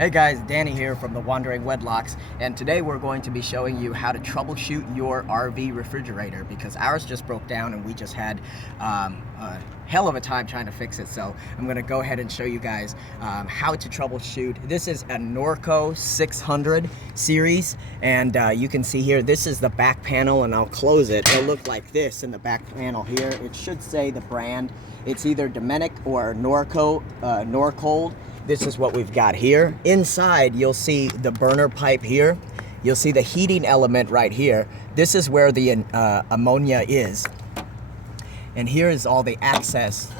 Hey guys, Danny here from the Wandering Wedlocks, and today we're going to be showing you how to troubleshoot your RV refrigerator because ours just broke down and we just had a hell of a time trying to fix it. So I'm going to go ahead and show you guys how to troubleshoot. This is a Norco 600 series, and you can see here, this is the back panel, and I'll close it. It'll look like this in the back panel here. It should say the brand. It's either Dominic or Norcold. This is what we've got here. Inside, you'll see the burner pipe here. You'll see the heating element right here. This is where the ammonia is. And here is all the access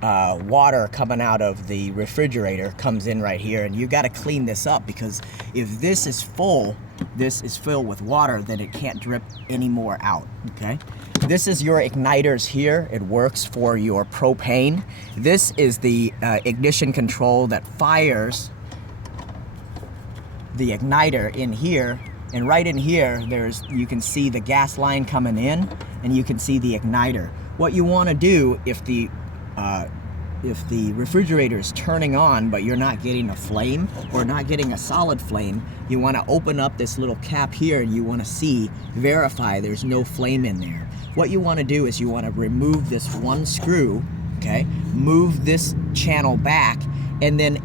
water coming out of the refrigerator comes in right here. And you got to clean this up because if this is filled with water, then it can't drip any more out, okay? This is your igniters here. It works for your propane. This is the ignition control that fires the igniter in here. And right in here, you can see the gas line coming in, and you can see the igniter. What you want to do if the refrigerator is turning on, but you're not getting a flame or not getting a solid flame, you want to open up this little cap here, and you want to verify there's no flame in there. What you want to do is you want to remove this one screw, okay? Move this channel back, and then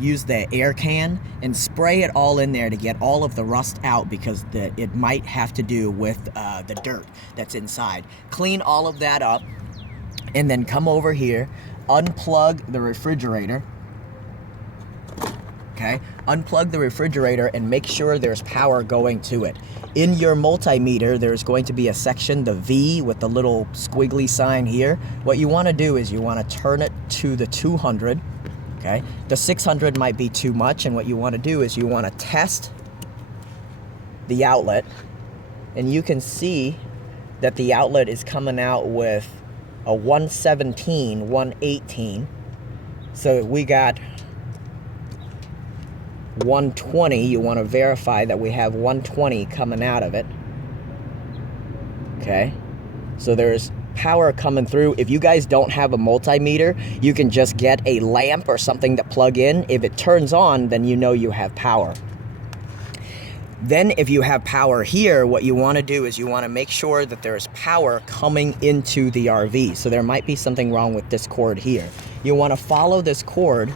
use the air can and spray it all in there to get all of the rust out because it might have to do with the dirt that's inside. Clean all of that up, and then come over here, unplug the refrigerator. Okay, unplug the refrigerator and make sure there's power going to it. In your multimeter, there's going to be a section, the V with the little squiggly sign here. What you want to do is you want to turn it to the 200. Okay, the 600 might be too much, and what you want to do is you want to test the outlet, and you can see that the outlet is coming out with a 117, 118. So we got 120. You want to verify that we have 120 coming out of it. Okay, so there's power coming through. If you guys don't have a multimeter, you can just get a lamp or something to plug in. If it turns on, then you know you have power. Then if you have power here, what you want to do is you want to make sure that there's power coming into the RV. So there might be something wrong with this cord here. You want to follow this cord,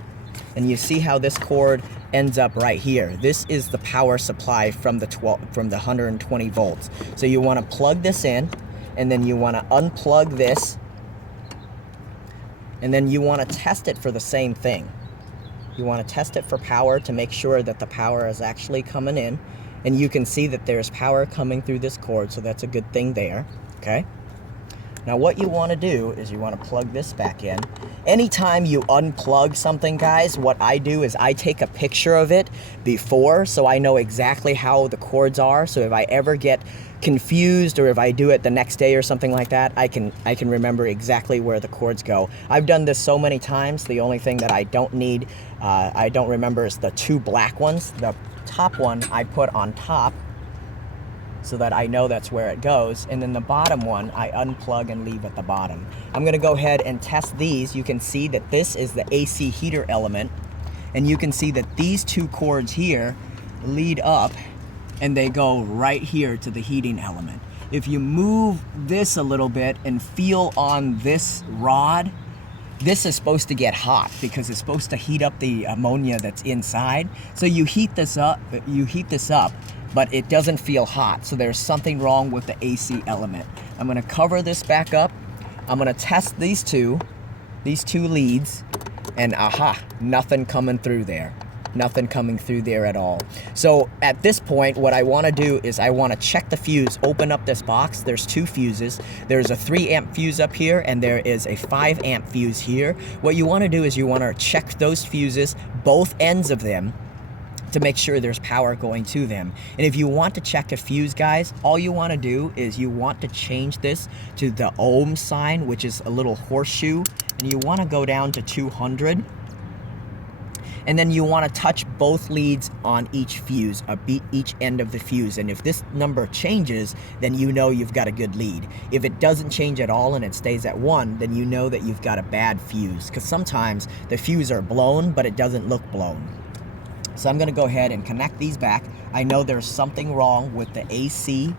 and you see how this cord ends up right here. This is the power supply from the 120 volts. So you want to plug this in, and then you want to unplug this, and then you want to test it for the same thing. You want to test it for power to make sure that the power is actually coming in, and you can see that there's power coming through this cord, so that's a good thing there, okay? Now what you want to do is you want to plug this back in. Anytime you unplug something, guys, what I do is I take a picture of it before, so I know exactly how the cords are. So if I ever get confused, or if I do it the next day or something like that, I can remember exactly where the cords go. I've done this so many times. The only thing that I don't remember is the two black ones. The top one I put on top, so that I know that's where it goes, and then the bottom one I unplug and leave at the bottom. I'm gonna go ahead and test these. You can see that this is the AC heater element, and you can see that these two cords here lead up and they go right here to the heating element. If you move this a little bit and feel on this rod, this is supposed to get hot because it's supposed to heat up the ammonia that's inside. So you heat this up, but it doesn't feel hot. So there's something wrong with the AC element. I'm gonna cover this back up. I'm gonna test these two leads, and aha, nothing coming through there. Nothing coming through there at all. So at this point, what I want to do is I want to check the fuse. Open up this box. There's two fuses. There's a 3 amp fuse up here, and there is a 5 amp fuse here. What you want to do is you want to check those fuses, both ends of them, to make sure there's power going to them. And if you want to check a fuse, guys, all you want to do is you want to change this to the ohm sign, which is a little horseshoe, and you want to go down to 200. And then you want to touch both leads on each fuse, each end of the fuse. And if this number changes, then you know you've got a good lead. If it doesn't change at all and it stays at 1, then you know that you've got a bad fuse. Because sometimes the fuse are blown, but it doesn't look blown. So I'm gonna go ahead and connect these back. I know there's something wrong with the AC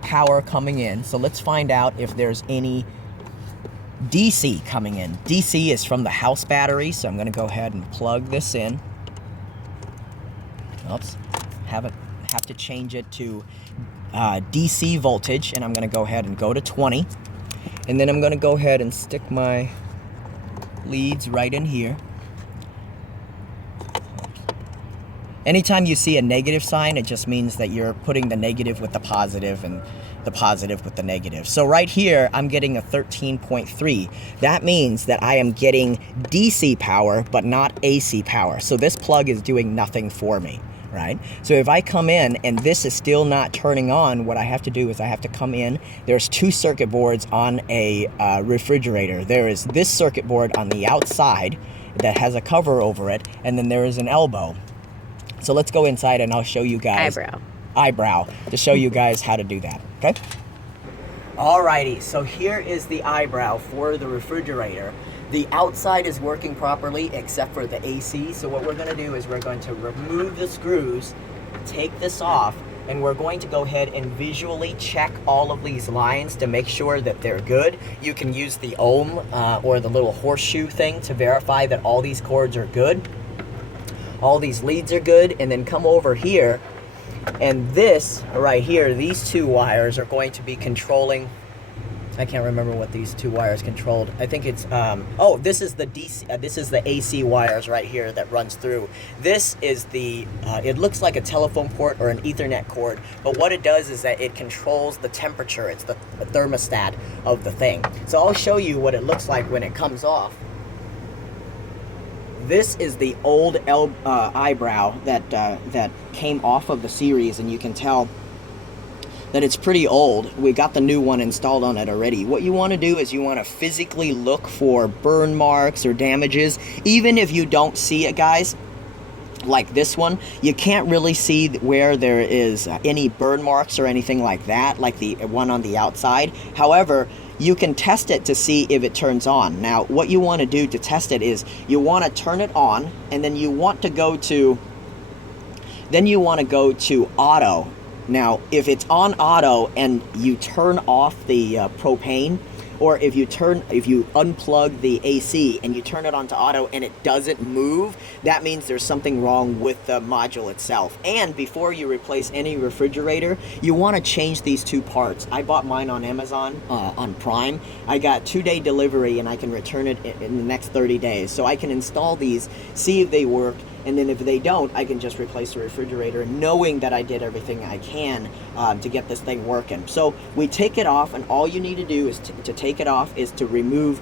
power coming in, so let's find out if there's any DC coming in. DC is from the house battery, so I'm gonna go ahead and plug this in. Oops, have to change it to DC voltage, and I'm gonna go ahead and go to 20. And then I'm gonna go ahead and stick my leads right in here. Anytime you see a negative sign, it just means that you're putting the negative with the positive and the positive with the negative. So right here, I'm getting a 13.3. That means that I am getting DC power, but not AC power. So this plug is doing nothing for me, right? So if I come in and this is still not turning on, what I have to do is I have to come in. There's 2 circuit boards on a refrigerator. There is this circuit board on the outside that has a cover over it, and then there is an elbow. So let's go inside and I'll show you guys. Eyebrow to show you guys how to do that, okay? Alrighty, so here is the eyebrow for the refrigerator. The outside is working properly except for the AC. So what we're gonna do is we're going to remove the screws, take this off, and we're going to go ahead and visually check all of these lines to make sure that they're good. You can use the ohm or the little horseshoe thing to verify that all these cords are good. All these leads are good, and then come over here, and this right here, these 2 wires are going to be controlling. I can't remember what these 2 wires controlled. I think it's oh, this is the DC. This is the AC wires right here that runs through. This is the it looks like a telephone port or an Ethernet cord, but what it does is that it controls the temperature. It's the thermostat of the thing. So I'll show you what it looks like when it comes off. This is the old eyebrow that came off of the series, and you can tell that it's pretty old. We got the new one installed on it already. What you want to do is you want to physically look for burn marks or damages. Even if you don't see it, guys, like this one, you can't really see where there is any burn marks or anything like that, like the one on the outside. However, you can test it to see if it turns on. Now, what you want to do to test it is you want to turn it on, and then you want to go to auto. Now, if it's on auto and you turn off the propane, or if you unplug the AC and you turn it onto auto and it doesn't move, that means there's something wrong with the module itself. And before you replace any refrigerator, you want to change these 2 parts. I bought mine on Amazon on Prime. I got 2-day delivery, and I can return it in the next 30 days. So I can install these, see if they work, and then if they don't, I can just replace the refrigerator, knowing that I did everything I can to get this thing working. So we take it off, and all you need to do is to take it off is to remove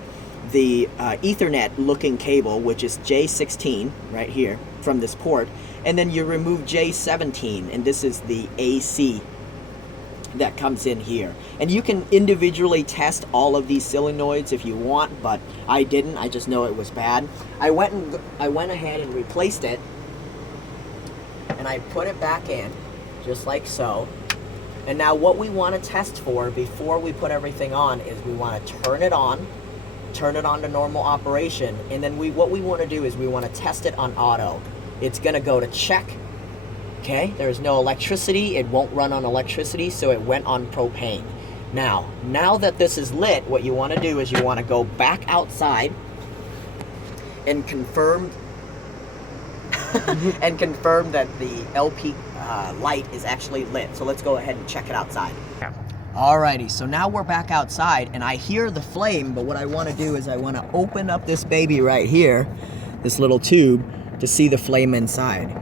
the Ethernet looking cable, which is J16 right here from this port, and then you remove J17, and this is the AC that comes in here. And you can individually test all of these solenoids if you want, but I didn't. I just know it was bad. I went ahead and replaced it, and I put it back in just like so. And now what we want to test for before we put everything on is we want to turn it on to normal operation, and then what we want to do is we want to test it on auto. It's going to go to check. Okay, there's no electricity. It won't run on electricity, so it went on propane. Now that this is lit, what you want to do is you want to go back outside and confirm that the LP light is actually lit. So let's go ahead and check it outside. Alrighty, so now we're back outside, and I hear the flame, but what I want to do is I want to open up this baby right here, this little tube, to see the flame inside.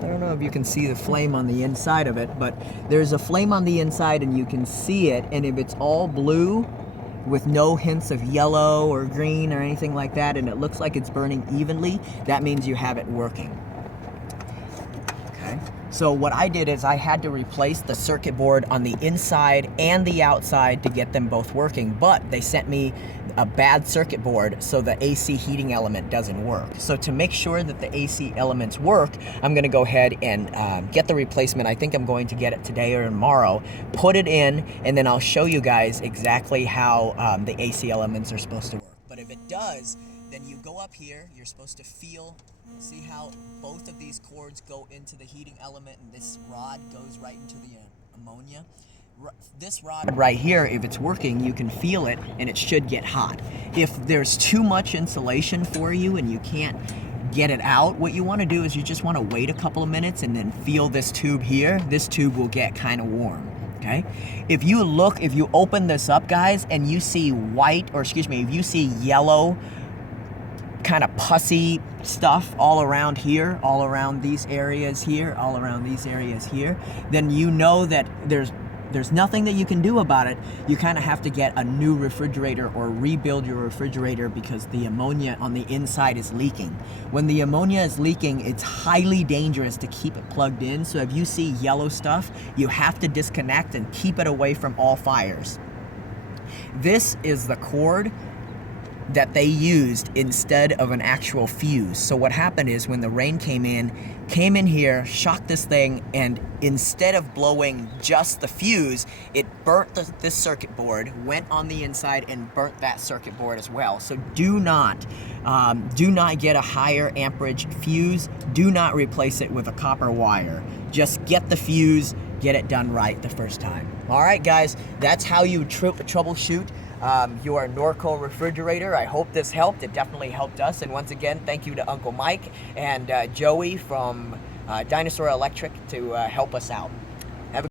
I don't know if you can see the flame on the inside of it, but there's a flame on the inside and you can see it, and if it's all blue with no hints of yellow or green or anything like that, and it looks like it's burning evenly, that means you have it working. Okay. So what I did is I had to replace the circuit board on the inside and the outside to get them both working, but they sent me a bad circuit board so the AC heating element doesn't work. So to make sure that the AC elements work, I'm gonna go ahead and get the replacement. I think I'm going to get it today or tomorrow, put it in, and then I'll show you guys exactly how the AC elements are supposed to work. But if it does, then you go up here, you're supposed to feel, see how both of these cords go into the heating element and this rod goes right into the ammonia. This rod right here, if it's working, you can feel it and it should get hot. If there's too much insulation for you and you can't get it out, what you want to do is you just want to wait a couple of minutes and then feel this tube here. This tube will get kind of warm. Okay, if you open this up, guys, and you see white, or excuse me, if you see yellow kind of pussy stuff all around here, all around these areas here, all around these areas here, then you know that there's nothing that you can do about it. You kind of have to get a new refrigerator or rebuild your refrigerator because the ammonia on the inside is leaking. When the ammonia is leaking, it's highly dangerous to keep it plugged in. So if you see yellow stuff, you have to disconnect and keep it away from all fires. This is the cord that they used instead of an actual fuse. So what happened is when the rain came in here, shocked this thing, and instead of blowing just the fuse, it burnt this circuit board, went on the inside and burnt that circuit board as well. So do not get a higher amperage fuse. Do not replace it with a copper wire. Just get the fuse, get it done right the first time. All right, guys, that's how you troubleshoot your Norcold refrigerator. I hope this helped. It definitely helped us. And once again, thank you to Uncle Mike and Joey from Dinosaur Electric to help us out.